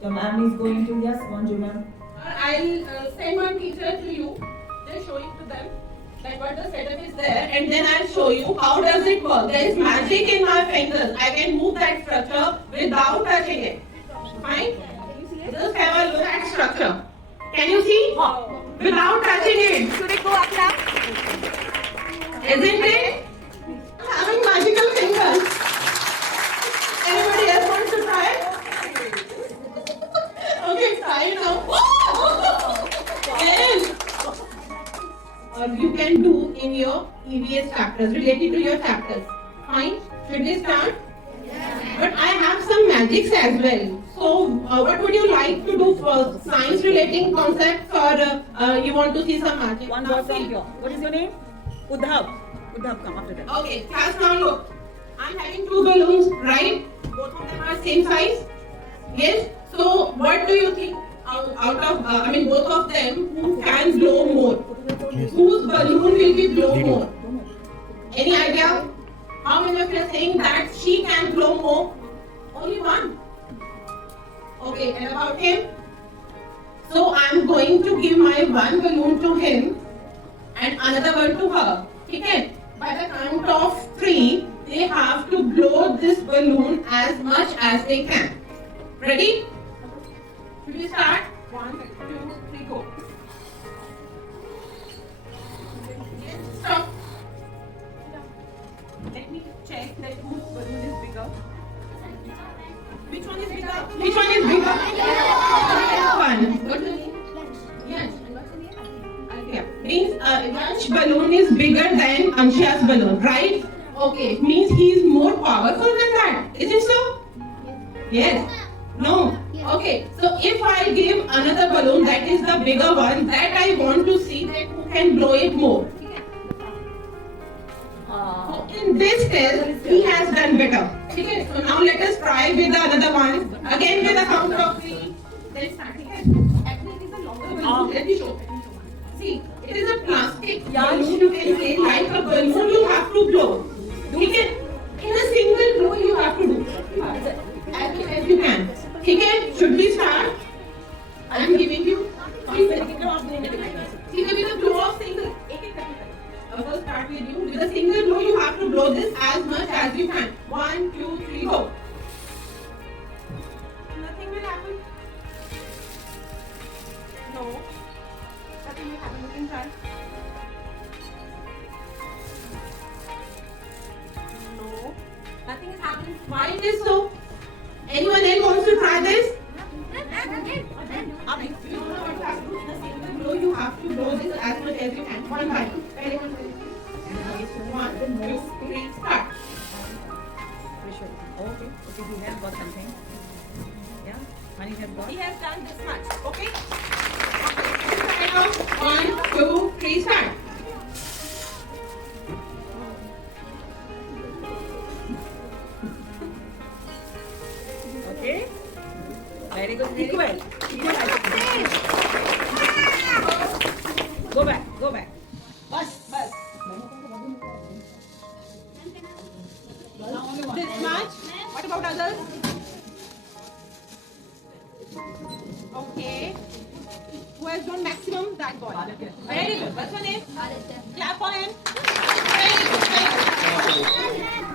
The ma'am is going to, yes, Manju ma'am. I'll send one teacher to you. Just show it to them. Like what the setup is there, and then I'll show you how does it work. There is magic in my fingers. I can move that structure without touching it. Fine? Just have a look at structure. Can you see? Without touching it. Should it go up now? Isn't it? Having magical fingers. Anybody else wants to try? Okay, try it now. Yes. Or you can do in your EVS chapters, related to your chapters. Fine? Should we start? But I have some magics as well. So, what would you like to do for science relating concepts, or you want to see some magic? One word from here. What is your name? Udhav. Udhav, come after that. Okay, class now look. I'm having two balloons, right? Both of them are same size. Yes. So, what do you think? Both of them, who can blow more? Whose balloon will be blow more? Any idea? How many of you are saying that she can blow more? Only one. Okay, and about him? So I'm going to give my one balloon to him and another one to her. Okay? By the count of 3, they have to blow this balloon as much as they can. Ready? Should we start? 1, 2, 3, go. Yes, stop. Let me check that whose balloon is bigger. Which one is bigger? Which one is bigger? One. What's the name? Yes. And what's the name? Alfia. Means Yansh balloon is bigger than Ansha's balloon, right? Okay. Means he is more powerful than that. Is it so? Yes. No. Okay. So if I give another balloon that is the bigger one, that I want to see that who can blow it more. So in this test, he has done better. Okay, so now let us try with the another one. Again with a count of 3. Then start. Actually, it is a longer balloon. Let me show. See, it is a plastic balloon. You can say like a balloon you have to blow. Okay, in a single blow you have to do as much as you can. Okay, should we start? I am giving you. See, with a blow of single. I will start with you. With a single blow, you have to blow this as much as you can. 1, 2, 3, go. Nothing will happen. No. Nothing will happen. You can try. No. Nothing is happening. Why it is so? Anyone else wants to try this? You know what you have to do. In a single blow, you have to blow this as much as you can. One by one. 1, 2, 3, start. Okay, he has got something. Yeah, Honey has got. He has done this much. Okay? 1, 2, 3, start. Okay. Very good. Equal. Go back. Go back. Bus. This much. What about others? Okay. Who has done maximum? That boy. Very good. What's your name? Clap for him.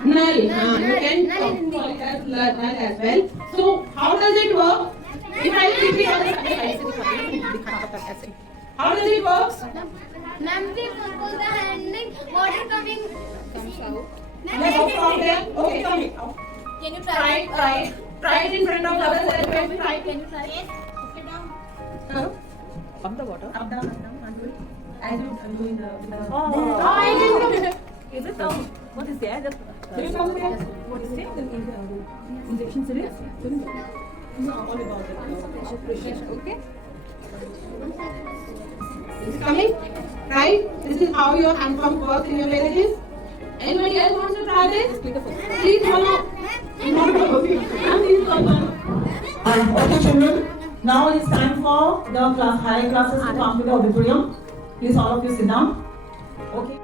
Very good. You can call it as Null as well. So, how does it work? If I quickly how does it work? Ma'am, we pull the handle, water coming out. Let's go from there. Okay, come here. Can you try it? Try it in front of others as well. Try it. Can you try it? Put it down. Pump the water. Up, down, and do it. As you doing the. Oh, it is. is it? What is there? Can you come here? What is there? Injection syringe? All about it. Okay. Is it coming? Right? This is how your hand pump works in your villages. Anybody else wants to try this? Please follow. Okay, children. Now it's time for the higher classes to come to the auditorium. Please, all of you sit down. Okay.